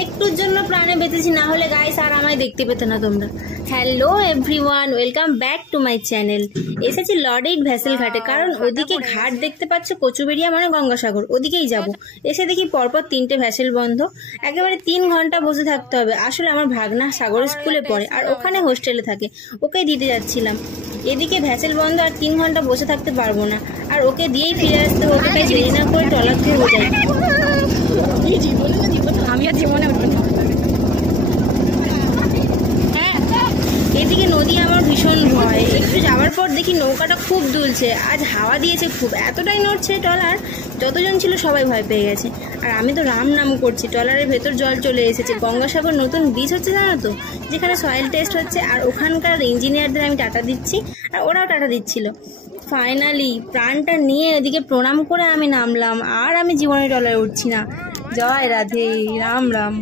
একটুর জন্য প্রাণে বেঁচেছি, না হলে গাইস আর আমায় দেখতে পেতে না তোমরা। Hello everyone, welcome back to my channel. এসেছি লর্ড ভ্যাসেল ঘাটে, কারণ ওদিকে ঘাট দেখতে পাচ্ছ, কচুবেড়িয়া মানে গঙ্গাসাগর, ওদিকেই যাব। এসে দেখি পরপর 3টে ভ্যাসেল বন্ধ, একেবারে 3 ঘন্টা বসে থাকতে হবে। আসলে আমার ভাগনা সাগর স্কুলে পড়ে আর ওখানে হোস্টেলে থাকে, ওকে দিতে যাচ্ছিলাম। এদিকে ভ্যাসেল বন্ধ আর 3 ঘন্টা বসে থাকতে পারবো না, আর ওকে দিয়েই ফিরে আসতে হবে। তাই দেরি না করে ট্রলার ধরে যাই। আমি আর জীবনে এদিকে নদী আমার ভীষণ ভয়। একটু যাওয়ার পর দেখি নৌকাটা খুব দুলছে, আজ হাওয়া দিয়েছে খুব, এতটাই নড়ছে ট্রলার, যতজন ছিল সবাই ভয় পেয়ে গেছে। আর আমি তো রাম নাম করছি, ট্রলারের ভেতর জল চলে এসেছে। গঙ্গাসাগর নতুন বীজ হচ্ছে জানো তো, যেখানে সয়েল টেস্ট হচ্ছে, আর ওখানকার ইঞ্জিনিয়ারদের আমি টাটা দিচ্ছি আর ওরাও টাটা দিচ্ছিল। ফাইনালি প্রাণটা নিয়ে এদিকে প্রণাম করে আমি নামলাম, আর আমি জীবনে ট্রলারে উঠছি না। জয় রাধে, রাম রাম।